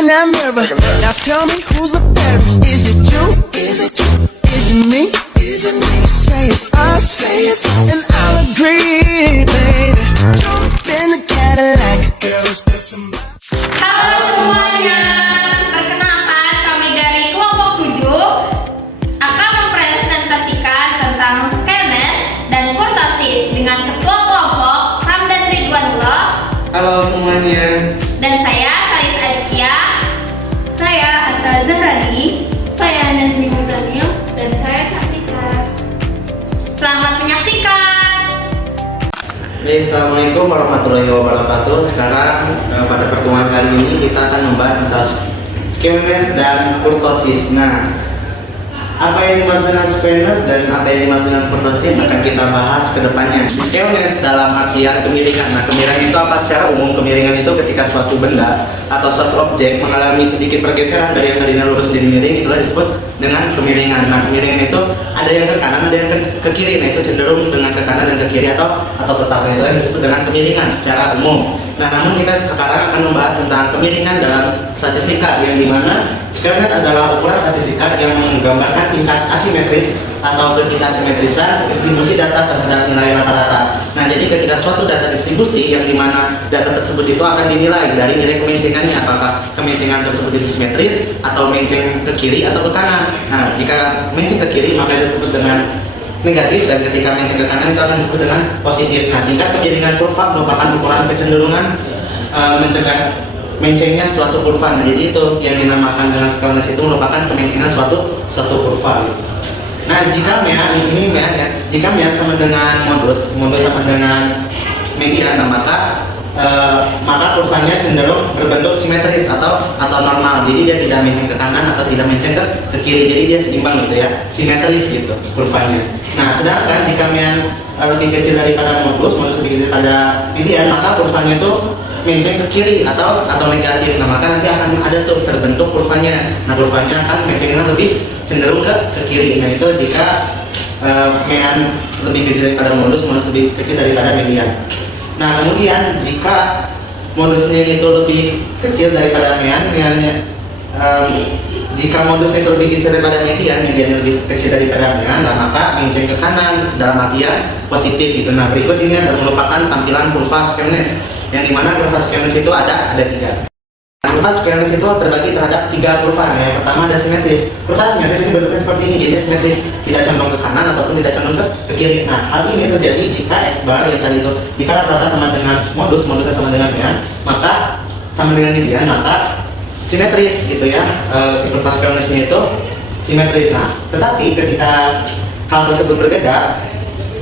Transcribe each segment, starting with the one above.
in that mirror. Now tell me who's the fairest? Is it you? Is it you? Is it me? Is it me? Say it's us, and I'll agree, baby. Jump in the Cadillac. Girl, is there somebody? Halo semuanya, perkenalkan kami dari kelompok 7 akan mempresentasikan tentang skenes dan kurtosis dengan ketua kelompok Ramdan Ridwanullah. Halo semuanya. Dan saya Salis Azkia. Saya Asa Zahrani. Saya Nazmi Muzamil. Dan saya Cantika. Selamat menyaksikan. Assalamualaikum warahmatullahi wabarakatuh. Sekarang pada pertemuan kali ini kita akan membahas tentang skenes dan kurtosis. Nah, apa yang dimaksud dengan skenes dan apa yang dimaksud dengan kurtosis akan kita bahas ke depannya. Skenes dalam artian kemiringan. Nah, kemiringan itu apa? Secara umum kemiringan itu ketika suatu benda atau suatu objek mengalami sedikit pergeseran dari yang tadinya lurus menjadi miring, itulah disebut dengan kemiringan. Nah, kemiringan itu ada yang ke kanan, ada yang ke kiri. Nah, itu cenderung dengan ke kanan dan ke kiri atau tetap. Itu yang disebut dengan kemiringan secara umum. Nah, namun kita sekarang akan membahas tentang kemiringan dalam statistika, yang dimana skenes adalah ukuran statistika yang menggambarkan tingkat asimetris atau ketidakasimmetrisan distribusi data terhadap nilai rata-rata. Nah, jadi ketika suatu data distribusi yang dimana data tersebut itu akan dinilai dari nilai kemencengannya, apakah kemencengan tersebut itu simetris atau menceng ke kiri atau ke kanan. Nah, jika menceng ke kiri maka disebut dengan negatif, dan ketika menceng ke kanan itu akan disebut dengan positif. Nah, tingkat kemiringan kurva merupakan ukuran kecenderungan mencegah mencengnya suatu kurva. Nah, jadi itu yang dinamakan dengan skenes, itu merupakan kemencengan suatu kurva. Nah, jika jika sama dengan modus sama dengan median, nah, maka kurvanya cenderung berbentuk simetris atau normal. Jadi dia tidak menceng ke kanan atau tidak menceng ke kiri. Jadi dia seimbang gitu ya, simetris gitu kurvanya. Nah, sedangkan jika lebih kecil daripada modus lebih kecil daripada median, maka kurvanya itu menceng ke kiri atau negatif. Nah, maka nanti akan ada tuh terbentuk kurvanya. Nah, kurvanya akan mencengnya lebih cenderung ke kiri. Nah, itu jika mean lebih kecil daripada modus lebih kecil daripada median. Nah, kemudian jika modusnya itu lebih kecil daripada meannya, jika modusnya itu lebih kecil daripada mediannya lebih kecil daripada mean, nah, maka menceng ke kanan dalam artian positif gitu. Nah, berikut ini adalah merupakan tampilan kurva skenes, yang dimana kurva skenes itu ada tiga. Kurva skenes itu terbagi terhadap tiga kurva. Nah, yang pertama ada simetris. Kurva simetris ini bentuknya seperti ini, jadi simetris, tidak condong ke kanan ataupun tidak condong ke kiri. Nah, hal ini terjadi jika S bar yang tadi itu, jika rata-rata sama dengan modusnya sama dengan mean, maka sama dengan median, maka simetris gitu ya. Si kurva skenesnya itu simetris. Nah, tetapi ketika hal tersebut berbeda,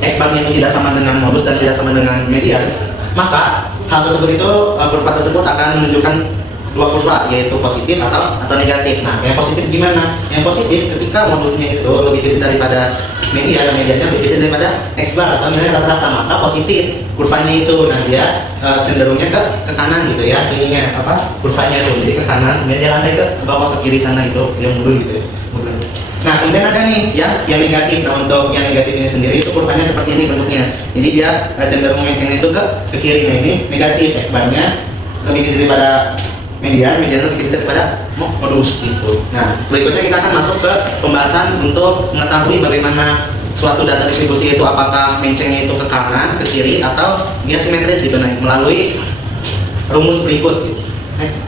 S barnya itu tidak sama dengan modus dan tidak sama dengan median, maka hal tersebut itu kurva tersebut akan menunjukkan dua kurva, yaitu positif atau negatif. Nah, yang positif gimana? Yang positif ketika modusnya itu lebih kecil daripada median dan mediannya lebih kecil daripada X bar atau nilai rata-rata, maka positif kurvanya itu. Nah, dia cenderungnya ke kanan gitu ya, ininya kurvanya itu jadi ke kanan, kemudian dia landai ke bawah ke kiri sana, itu yang mundur gitu ya, mundur. Nah, kemudian ada nih yang negatif. Nah, untuk yang negatif ini sendiri itu kurvanya seperti ini bentuknya, jadi dia cenderung mencengnya itu ke kiri. Nah, ini negatif, X barnya lebih kecil daripada median lebih kecil daripada modus gitu. Nah, berikutnya kita akan masuk ke pembahasan untuk mengetahui bagaimana suatu data distribusi itu apakah mencengnya itu ke kanan, ke kiri, atau dia simetris gitu. Nah, melalui rumus berikut gitu. Next.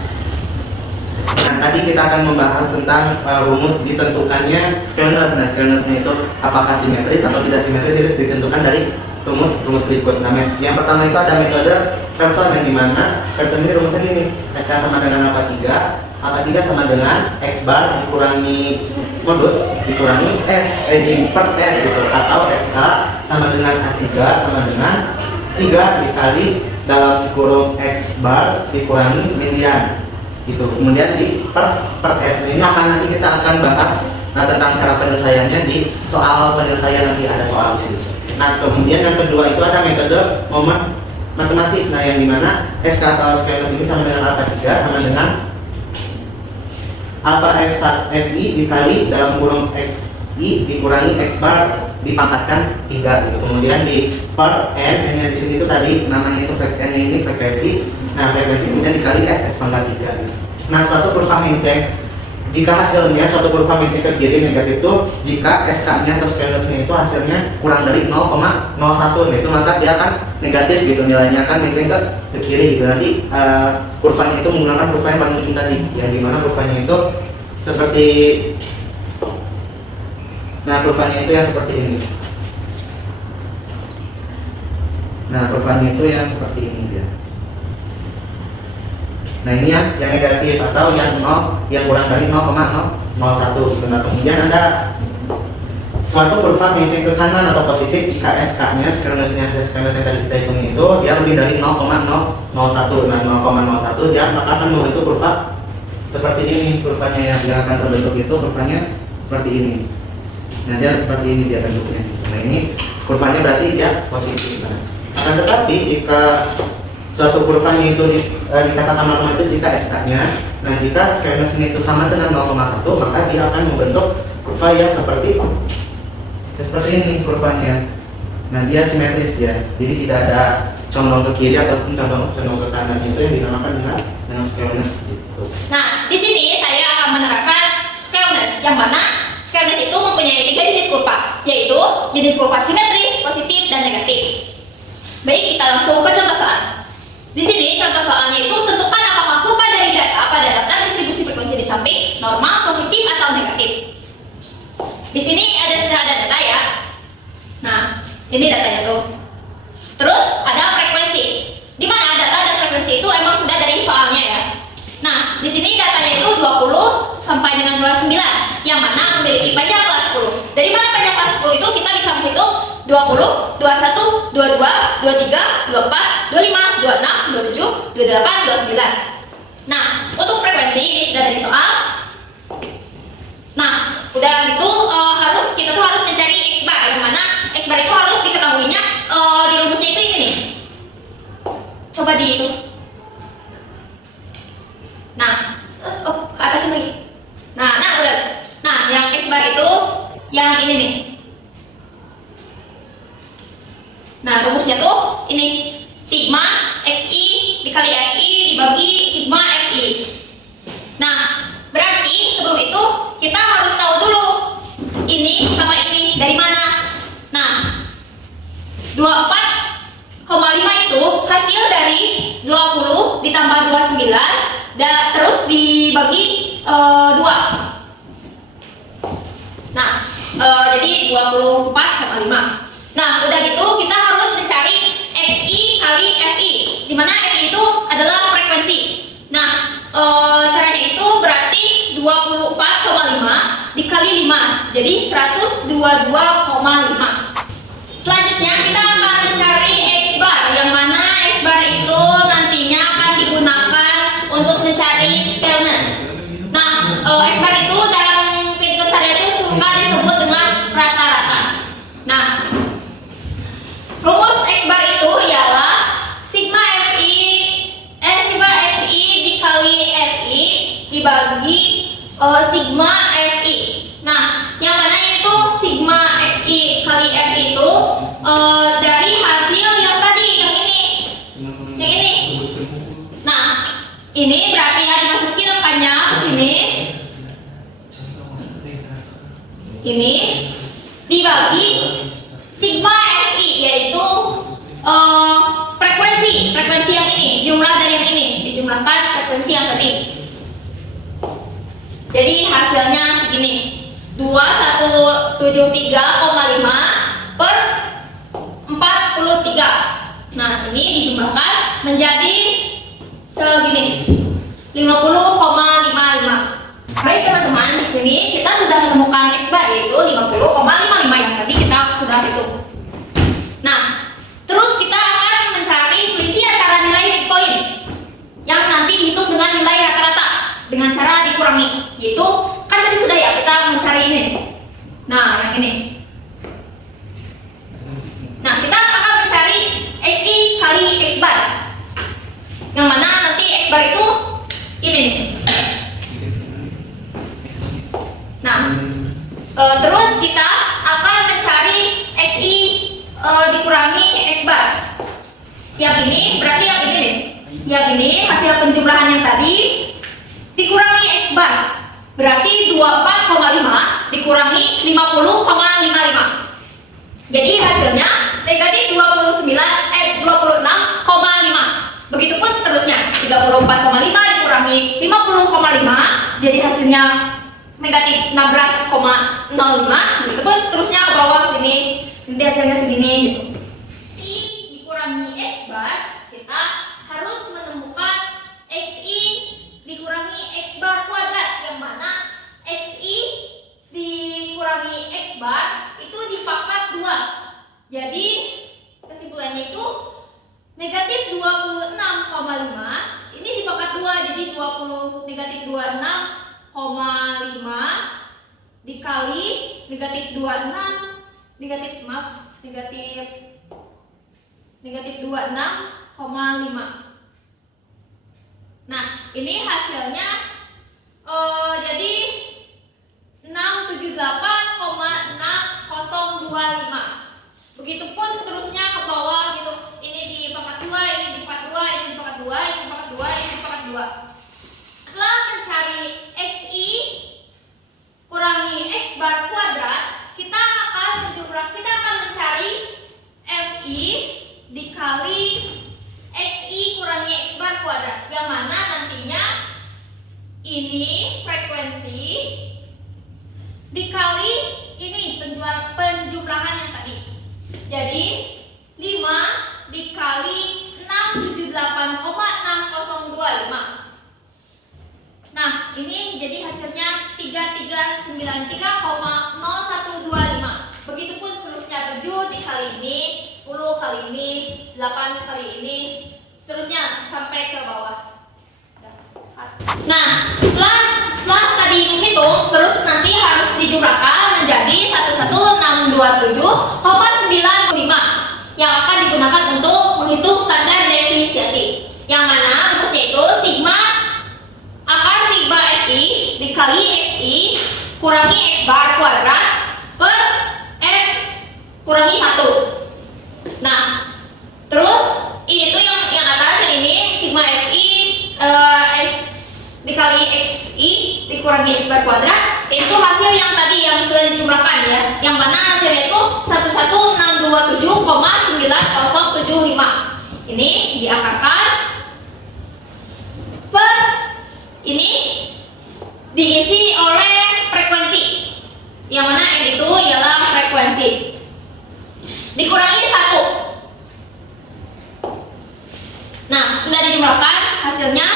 Nah, tadi kita akan membahas tentang rumus ditentukannya skenes. Nah, skenesnya itu apakah simetris atau tidak simetris itu ditentukan dari rumus berikut. Nah, yang pertama itu ada metode Pearson, yang dimana Pearson ini rumusnya ini, SK sama dengan apa3 sama dengan X bar dikurangi modus dikurangi per S gitu, atau SK sama dengan A3 sama dengan 3 dikali dalam kurung X bar dikurangi median gitu, kemudian per S. Ini nanti kita akan bahas tentang cara penyelesaiannya di soal penyelesaian, nanti ada soalnya gitu. Nah, kemudian yang kedua itu ada metode momen matematis. Nah, yang dimana SK atau skenes ini sama dengan alpha 3 sama dengan alpha FI dikali dalam kurung XI dikurangi X bar dipangkatkan 3 gitu. Kemudian di per N nya di sini itu tadi namanya itu N nya ini frekuensi. Nah, frekuensi kemudian dikali S pangkat 3 gitu. Nah, suatu kurva menceng, jika hasilnya suatu kurva menceng terjadi negatif itu jika SK-nya atau squareness-nya itu hasilnya kurang dari 0,01, nah itu maka dia akan negatif gitu, nilainya akan menceng ke kiri gitu. Nanti kurvanya itu menggunakan kurva yang paling ujung tadi, yang dimana kurvanya itu seperti, nah kurvanya itu yang seperti ini. Nah kurvanya itu yang seperti ini dia. Nah ini yang negatif atau yang 0, yang kurang dari 0,001 gitu. Nah kemudian ada suatu kurva menceng ke kanan atau positif jika SK-nya, squareness-nya yang tadi kita hitung itu dia lebih dari 0,001. Nah 0,01 dia maka akan membentuk kurva seperti ini. Kurvanya yang akan terbentuk itu kurvanya seperti ini. Nah dia seperti ini dia bentuknya. Nah ini kurvanya berarti dia positif. Nah, akan tetapi jika suatu kurvanya itu dikatakan normal itu jika SK-nya, nah jika squareness-nya itu sama dengan 0,1 maka dia akan membentuk kurva yang seperti ini kurvanya. Nah dia simetris dia, jadi tidak ada condong ke kiri ataupun condong ke kanan, itu yang dinamakan dengan squareness gitu. Nah, di sini saya akan menerapkan squareness, yang mana squareness itu mempunyai 3 jenis kurva, yaitu jenis kurva simetris, positif, dan negatif. Baik, kita langsung ke contoh soal. Di sini contoh soalnya itu tentukan apakah kurva dari data pada daftar distribusi frekuensi di samping normal, positif, atau negatif. Di sini sudah ada data ya. Nah, ini datanya tuh. Terus ada frekuensi. Di mana data dan frekuensi itu emang sudah dari soalnya ya. Nah, di sini datanya itu 20 sampai dengan 29, yang mana memiliki panjang kelas 10. Dari mana panjang kelas 10 itu kita bisa menghitung 20, 21, 22, 23, 24, 25, 26, 27, 28, 29. Nah, untuk frekuensi ini sudah dari soal. Nah, udah gitu kita tuh harus mencari X bar, yang mana X bar itu harus diketahuinya di rumusnya itu ini nih. Coba di itu. Nah, ke atasnya lagi. Nah, udah. Nah, yang X bar itu yang ini nih. Nah, rumusnya tuh ini sigma xi dikali fi dibagi sigma fi. Nah, berarti sebelum itu kita harus tahu dulu ini sama ini dari mana. Nah, 24,5 itu hasil dari 20 ditambah 29 dan terus dibagi 2. Nah, jadi 24,5. Nah, udah gitu kita harus mencari xi kali fi, di mana fi itu adalah frekuensi. Nah, caranya itu berarti 24,5 dikali 5, jadi 122,5. Selanjutnya kita akan mencari X bar, yang mana X bar itu nantinya akan digunakan untuk mencari squareness. Nah, X bar itu dalam kehidupan sehari-hari itu suka disebut dengan rata-rata. Nah, rumus X bar itu ialah sigma xi dikali fi dibagi sigma fi. Nah, yang mana itu sigma xi kali fi itu dari hasil yang tadi, yang ini. Yang ini. Nah, ini berarti ya dimasukin angkanya ke sini. Ini dibagi sigma fi, yaitu frekuensi yang ini, jumlah dari yang ini dijumlahkan frekuensi yang tadi. Jadi hasilnya segini, 2173,5 per 43. Nah, ini dijumlahkan menjadi segini, 50,55. Baik teman-teman, di sini kita sudah menemukan X bar, yaitu 50,55 yang tadi kita sudah hitung. Nah, terus kita akan mencari selisih antara nilai midpoint yang nanti dihitung dengan nilai rata-rata dengan cara dikurangi, yaitu kan tadi sudah ya kita mencari ini. Nah, yang ini. Nah, kita akan mencari xi kali X bar, yang mana nanti X bar itu ini. Nah, terus kita akan mencari xi dikurangi X bar. Yang ini berarti yang ini nih. Yang ini hasil penjumlahan yang tadi X bar. Berarti 24,5 dikurangi 50,55. Jadi hasilnya negatif 26,5. Begitupun seterusnya, 34,5 dikurangi 50,5, jadi hasilnya negatif 16,05. Begitupun seterusnya ke bawah sini, nanti hasilnya segini. I dikurangi X bar, kita harus menemukan XI dikurangi X bar kuadrat, yang mana XI dikurangi X bar itu dipangkat 2. Jadi kesimpulannya itu negatif 26,5 ini dipangkat 2, jadi negatif 26,5 dikali negatif 26 negatif 26,5. Nah, ini hasilnya jadi 678,6025. Begitupun seterusnya ke bawah gitu. Ini dipangkat 2, ini dipangkat 2, ini dipangkat 2, ini dipangkat 2, ini dipangkat 2. Setelah mencari XI kurangi X bar kuadrat, kita akan mencari FI dikali XI kurangi X bar kuadrat, yang mana nantinya ini frekuensi dikali ini penjumlahan yang tadi. Jadi 5 dikali 678,6025. Nah, ini jadi hasilnya 3393,0125. Begitupun seterusnya, 7 dikali ini, 10 kali ini, 8 kali ini, seterusnya sampai ke bawah. Nah, setelah tadi menghitung, terus nanti harus dijumlahkan menjadi 11627,95 yang akan digunakan untuk menghitung standar deviasi. Yang mana rumusnya itu sigma akar sigma FI dikali XI kurangi X bar kuadrat per R kurangi 1. Nah, terus ini tuh yang atas yang ini sigma FI X dikali XI dikurangi X bar kuadrat, itu hasil yang tadi yang sudah dijumlahkan ya, yang mana hasilnya itu 11627,9075. Ini diakarkan per ini diisi oleh frekuensi, yang mana N itu ialah frekuensi, dikurangi 1. Nah, sudah dijumlahkan hasilnya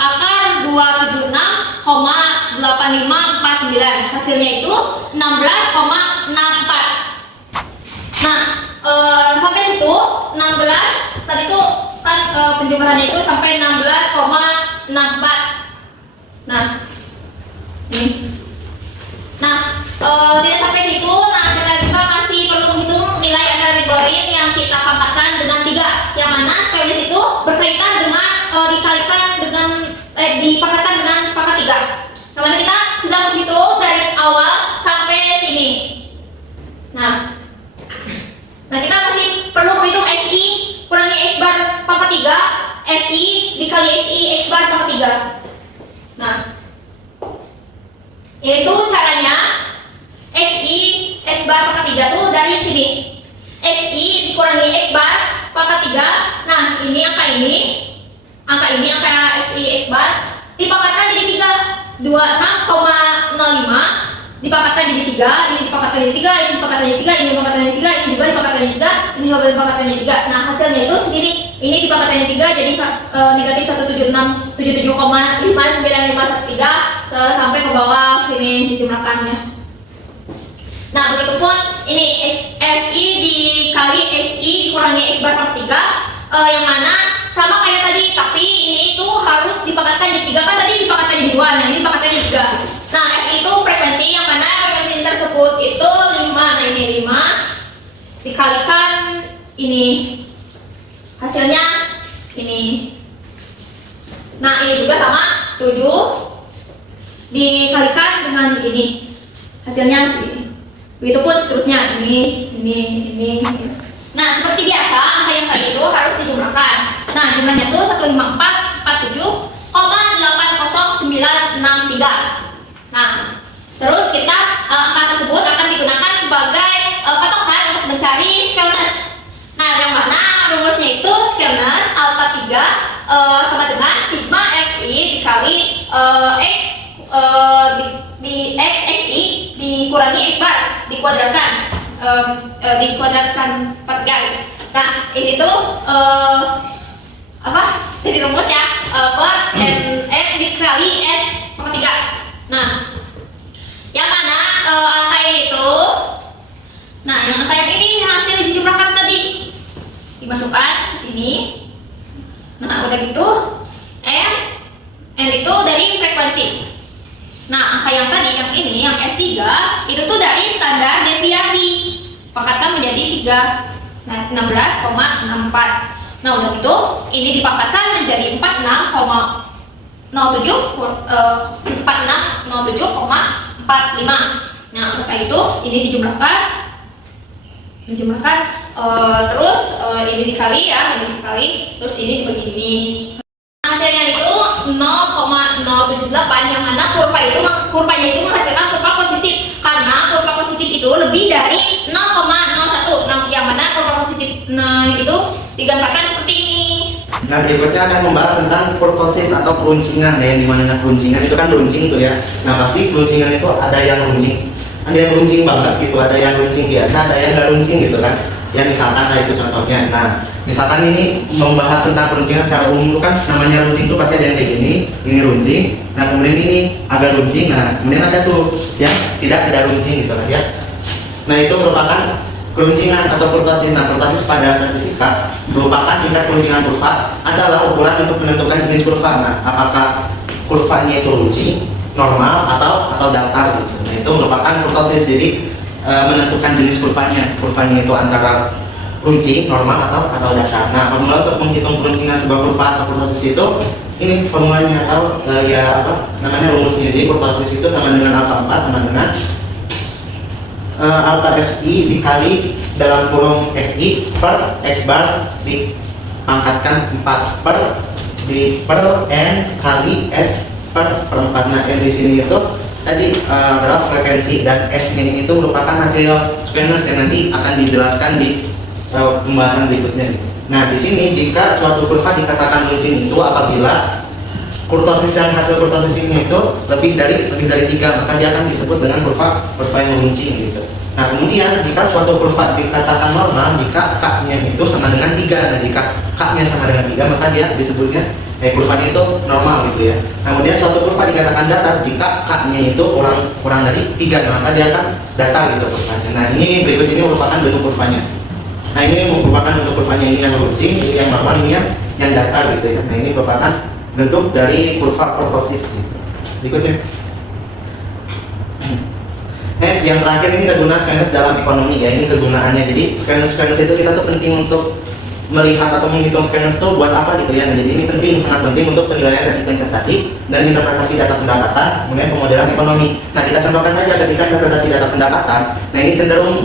akar 276,8549, hasilnya itu 16,64. Nah, sampai situ 16 tadi tuh kan penjumlahannya itu sampai 16,64. Nah, ini. Nah, tidak sampai situ. Nah, kita juga masih perlu menghitung nilai antara Pythagorean yang kita pangkatkan dengan 3, yang mana sequence itu berkaitan dengan dipangkatkan dengan pangkat 3. Yang mana kita sudah menghitung dari awal sampai sini. Nah, kita masih perlu menghitung XI kurangi X bar pangkat 3, FI dikali XI X bar pangkat 3. Nah, yaitu caranya XI X bar pangkat 3 tuh dari sini. XI dikurangi X bar pangkat 3. Nah, ini angka XI X bar dipangkatkan jadi 3. 26,05 dipangkatkan jadi 3, ini dipangkatkan jadi 3, ini dipangkatkan jadi 3, ini dipangkatkan jadi 3, ini juga dipangkatkan jadi 3, ini juga dipangkatkan jadi 3. Nah, hasilnya itu segini. Ini dipangkatkan jadi 3 jadi negatif 176,77,5953 sampai ke bawah sini dijumlahkannya. Nah, begitupun ini FI dikali XI dikurangi X bar per 3, yang mana sama kayak tadi, tapi ini itu harus dipangkatkan jadi 3, kan tadi dipangkatkan jadi 2, nah ini dipangkatkan jadi 3. Nah, FI itu frekuensi, yang mana frekuensi tersebut itu 5, nah ini 5 dikalikan ini, hasilnya ini. Nah, ini juga sama 7 dikalikan dengan ini, hasilnya segini. Begitupun seterusnya ini. Nah, seperti biasa angka yang tadi itu harus dijumlahkan. Nah, jumlahnya itu 15447,8095. Nah, terus kita angka tersebut akan digunakan sebagai patokan untuk mencari skewness. Nah, yang mana rumusnya itu skewness alpha 3 sama dengan sigma fi dikali x di x xi dikurangi x bar dikuadratkan per kali. Nah, ini tuh apa? Jadi rumus ya per nf dikali s per 3. Nah, yang mana angka ini tuh, nah yang angka yang ini hasil dijumlahkan tadi dimasukkan ke sini. Nah, udah gitu n itu dari frekuensi. Nah, angka yang tadi yang ini yang S3 itu tuh dari standar deviasi pangkatkan menjadi 3. Nah, 16,64. Nah, udah gitu ini dipangkatkan menjadi 46,07,45. Nah, untuk kayak itu ini dijumlahkan terus ini dikali ya, ini dikali, terus ini dibagi ini. Hasilnya itu 0,078 yang mana kurvanya itu menghasilkan kurva positif karena kurva positif itu lebih dari 0,01. Nah, yang mana kurva positif itu digambarkan seperti ini. Nah, berikutnya akan membahas tentang kurtosis atau keruncingan ya, yang dimana keruncingan itu kan runcing tuh ya. Nah, pasti keruncingan itu ada yang runcing banget gitu, ada yang runcing biasa, ada yang nggak runcing gitu kan. Ya misalkan kayak itu contohnya. Nah, misalkan ini membahas tentang keruncingan secara umum itu kan namanya runcing itu pasti ada yang kayak gini, ini runcing. Nah, kemudian ini agak runcing. Nah, kemudian ada tuh yang tidak runcing gitu kan ya. Nah, itu merupakan keruncingan atau kurtosis. Nah, kurtosis pada statistika merupakan tingkat keruncingan kurva adalah ukuran untuk menentukan jenis kurva. Nah, apakah kurvanya itu runcing, normal atau datar gitu. Nah, itu merupakan kurtosis. Jadi menentukan jenis kurvanya itu antara runcing, normal atau datar. Nah, formula untuk menghitung keruncingan sebuah kurva atau kurtosis itu ini formulanya atau rumusnya. Jadi kurtosis itu sama dengan alpha 4 sama dengan alpha xi dikali dalam kurung xi per x bar dipangkatkan 4 per n kali s per 4. Nah, n di sini itu tadi adalah frekuensi dan S ini itu merupakan hasil skewness yang nanti akan dijelaskan di pembahasan berikutnya. Nah, di sini jika suatu kurva dikatakan runcing itu apabila kurtosis yang hasil kurtosis ini itu lebih dari 3, maka dia akan disebut dengan kurva yang runcing gitu. Nah, kemudian jika suatu kurva dikatakan normal jika k-nya itu sama dengan 3. Nah, jika k-nya sama dengan 3 maka dia disebutnya kurvanya itu normal gitu ya. Kemudian suatu kurva dikatakan datar jika k-nya itu kurang dari 3, maka dia akan datar gitu kurvanya. Nah, ini berikut ini merupakan bentuk kurvanya. Nah, ini merupakan bentuk kurvanya, ini yang runcing, ini yang normal, ini yang datar gitu ya. Nah, ini merupakan bentuk dari kurva kurtosis gitu. Berikutnya. Next, yang terakhir ini kegunaan skewness dalam ekonomi ya. Ini kegunaannya. Jadi skewness itu kita tuh penting untuk melihat atau menghitung skewness itu buat apa gitu ya. Nah, jadi ini sangat penting untuk penilaian resiko investasi dan interpretasi data pendapatan, kemudian pemodelan ekonomi. Nah, kita contohkan saja ketika interpretasi data pendapatan. Nah, ini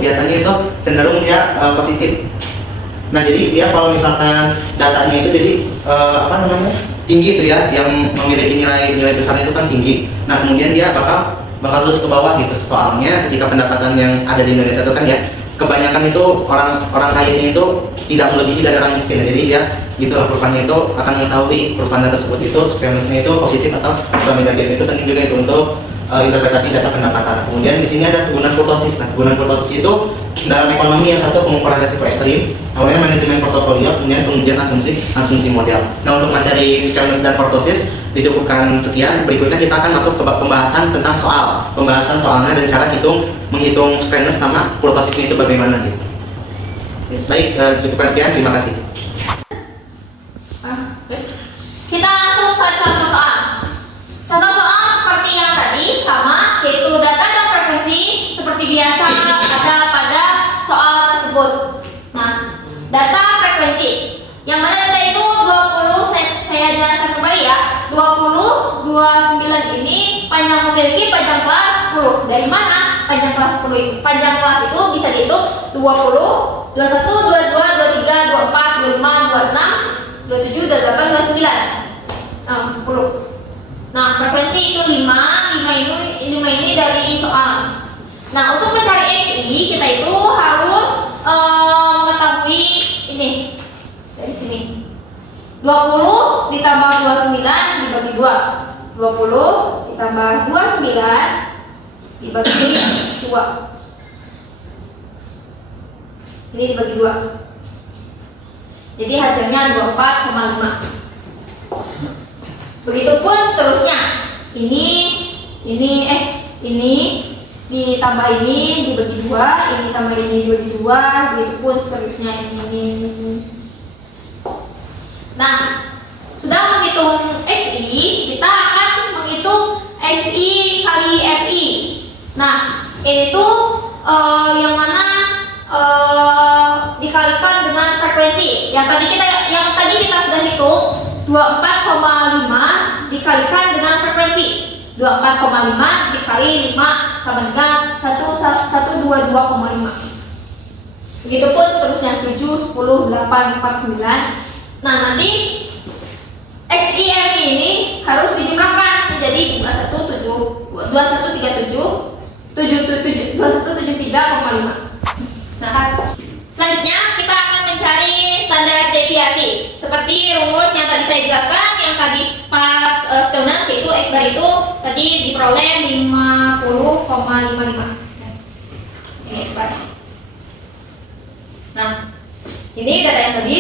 biasanya itu cenderung dia positif. Nah, jadi dia kalau misalkan datanya itu jadi tinggi tuh ya, yang memiliki nilai besarnya itu kan tinggi. Nah, kemudian dia bakal terus ke bawah gitu. Soalnya ketika pendapatan yang ada di Indonesia itu kan ya kebanyakan itu orang kayanya itu tidak melebihi dari orang miskin. Jadi dia gitu kurvanya itu akan mengetahui kurva tersebut itu skewnessnya itu positif atau negatif. Itu penting juga itu untuk interpretasi data pendapatan. Kemudian di sini ada kegunaan kurtosis. Nah, kegunaan kurtosis itu dalam ekonomi yang satu pengukuran risiko ekstrim, kemudian manajemen portofolio, kemudian pengujian asumsi model. Nah, untuk materi skewness dan kurtosis dicukupkan sekian. Berikutnya kita akan masuk ke pembahasan tentang pembahasan soalnya dan cara menghitung skewness sama kurtosisnya itu bagaimana gitu. Baik, cukupkan sekian. Terima kasih. Kita langsung ke contoh soal. Contoh soal seperti yang tadi sama, yaitu data dan frekuensi seperti biasa ada pada soal tersebut. Nah, data frekuensi yang mana data itu 20, saya jelaskan kembali ya. 29 ini memiliki panjang kelas 10. Dari mana panjang kelas 10 itu? Panjang kelas itu bisa dihitung 20, 21, 22, 23, 24, 25, 26, 27, 28, 29. 10. Nah, frekuensi itu 5 ini dari soal. Nah, untuk mencari XI kita itu harus mengetahui ini dari sini. 20 ditambah 29 dibagi 2. 20 ditambah 29 dibagi 2. Ini dibagi 2. Jadi hasilnya 24,5. Begitupun seterusnya. Ini ditambah ini dibagi 2, ini tambah ini dibagi 2, begitupun seterusnya ini. Nah, sudah menghitung XI, kita akan menghitung XI kali FI. Nah, ini tuh yang mana dikalikan dengan frekuensi. Yang tadi kita sudah hitung 24,5 dikalikan dengan frekuensi. 24,5 dikali 5 sama dengan 122,5. Begitupun seterusnya 7, 10, 8, 4, 9. Nah, nanti XIM ini harus dijumlahkan menjadi 2173,5. Nah, selanjutnya kita akan mencari standar deviasi. Seperti rumus yang tadi saya jelaskan, yang tadi pas Skewness yaitu X bar itu tadi diperoleh 50,55. Ini X bar. Nah, ini data yang tadi.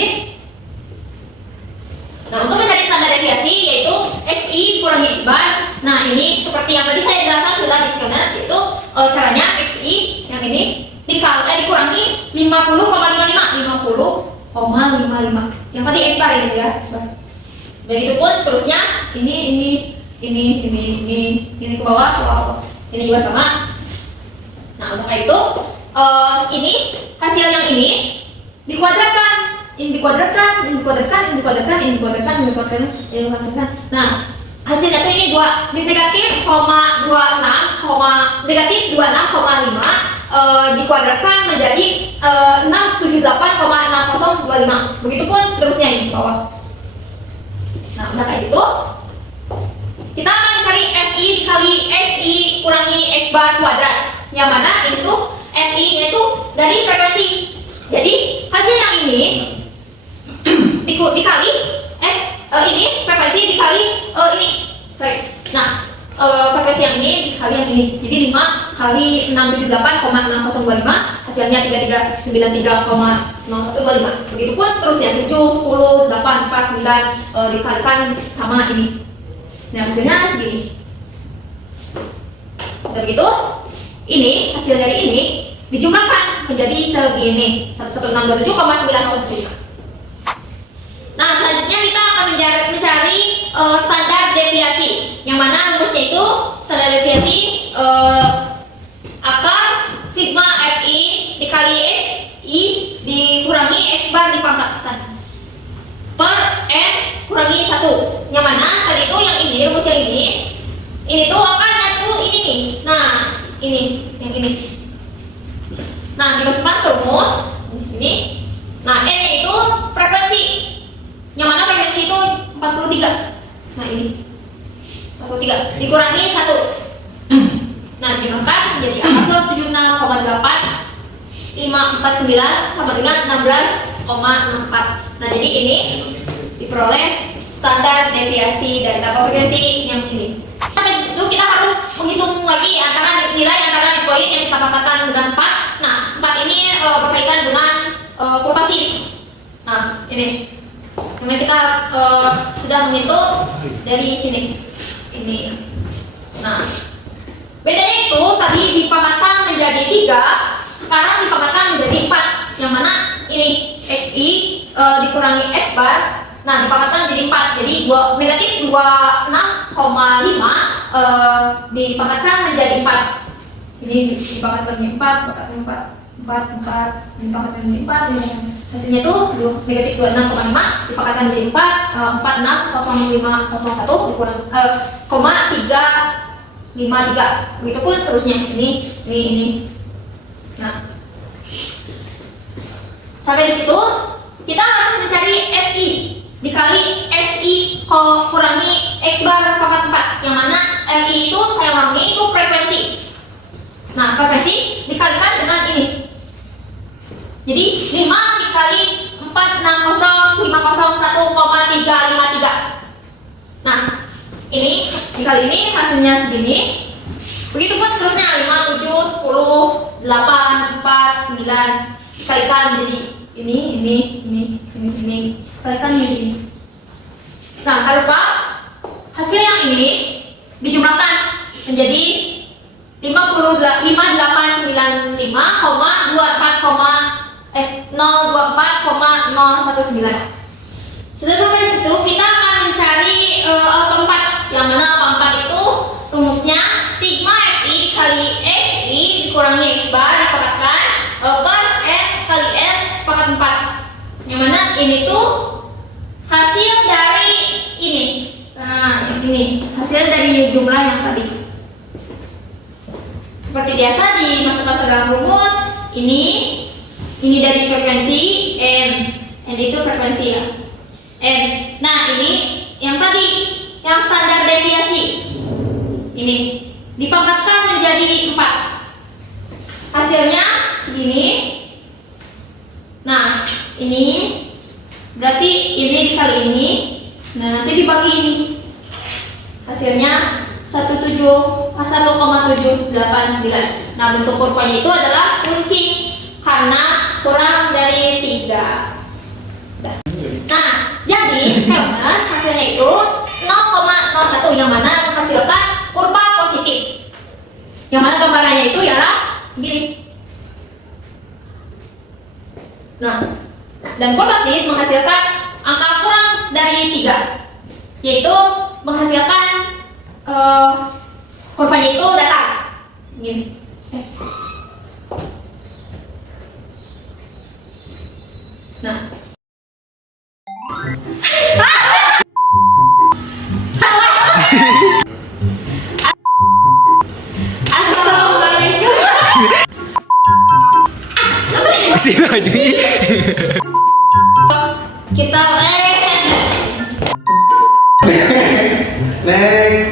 Nah, untuk mencari standar deviasi yaitu XI dikurangi X bar. Nah, ini seperti yang tadi saya jelaskan sudah di Skewness, yaitu caranya XI yang ini dikurangi 50,55. Yang tadi X bar ini ya, X bar. Begitupun seterusnya ini ke bawah, ini juga sama. Nah, untuk itu ini hasil yang ini dikuadratkan. Ini dikuadratkan. Nah, hasilnya itu ini negatif 26,5 dikuadratkan menjadi 678,6025. Begitupun seterusnya ini ke bawah. Nah, udah kayak gitu. Kita akan mencari FI dikali XI kurangi X bar kuadrat. Yang mana ini tuh FI-nya itu dari frekuensi. Jadi hasil yang ini dikali ini frekuensi dikali ini. Nah, frekuensi yang ini dikali yang ini. Jadi 5 kali 678,6025 hasilnya 3393,0125. Begitupun seterusnya 7, 10, 8, 4, 9 dikalikan sama ini. Nah, hasilnya segini. Dan begitu, ini hasil dari ini dijumlahkan menjadi segini 11627,9015. Nah, selanjutnya kita akan mencari standar deviasi, yang mana rumusnya itu standar deviasi akar sigma FI dikali XI dikurangi X bar dipangkatkan per N kurangi 1. Yang mana tadi itu yang ini, rumusnya ini tuh akarnya tuh ini nih. Nah, yang ini. Nah, dimasukkan ke rumus di sini. Nah, N-nya itu frekuensi. Yang mana frekuensi itu 43. Nah, ini 43 dikurangi 1. Nah, dijumlahkan menjadi akar 76,8549 sama dengan 16,64. Nah, jadi ini diperoleh standar deviasi dari tabel frekuensi yang ini. Sampai situ kita harus menghitung lagi nilai antara poin yang kita pangkatkan dengan 4. Nah, 4 ini berkaitan dengan kurtosis. Nah, ini yang kita sudah menghitung dari sini. Ini. Nah, bedanya itu tadi dipangkatkan menjadi 3, sekarang dipangkatkan menjadi 4. Yang mana ini XI dikurangi X bar. Nah, dipangkatkan menjadi 4. Jadi negatif 26,5 dipangkatkan menjadi 4. Ini dipangkatkan menjadi 4, dipangkatkan menjadi 4. Hasilnya tuh negatif 26,5 dipangkatkan menjadi 4, 46,0501 dikurang 353. Begitupun seterusnya. Ini. Nah, sampai di situ kita harus mencari FI dikali XI kurangi X bar pangkat 4. yang mana RI itu saya ulangi itu frekuensi. Nah, frekuensi dikalikan dengan ini. Jadi 5 dikali 4605001,353. Nah, ini dikali ini hasilnya segini. Begitu pun seterusnya 5, 7, 10, 8, 4, 9 dikalikan jadi ini. Kalikan ini. Nah, kalau lupa hasil yang ini dijumlahkan menjadi 024,024,019. Sudah sampai di situ kita akan mencari alfa 4 yang mana alfa 4 itu rumusnya sigma Fi dikali Xi dikurangi X bar dipangkatkan per N kali S pangkat 4, yang mana ini tuh hasil dari ini. Nah, yang ini hasil dari jumlah yang tadi. Seperti biasa dimasukkan ke dalam rumus. Ini dari frekuensi N itu frekuensi ya. N. Nah, ini yang tadi yang standar deviasi. Ini dipangkatkan menjadi 4. Hasilnya segini. Nah, ini berarti ini dikali ini. Nah, nanti dibagi ini. Hasilnya 1,789. Nah, bentuk kurvanya itu adalah kunci karena kurang dari 3. Nah, jadi sekarang hasilnya itu 0,01 yang mana menghasilkan kurva positif. Yang mana gambarannya itu ialah gini. Nah, dan kurva sis menghasilkan angka kurang dari 3, yaitu menghasilkan kurvanya itu datar gini. Nah, Assalamualaikum. Sih lagi. Kita Next.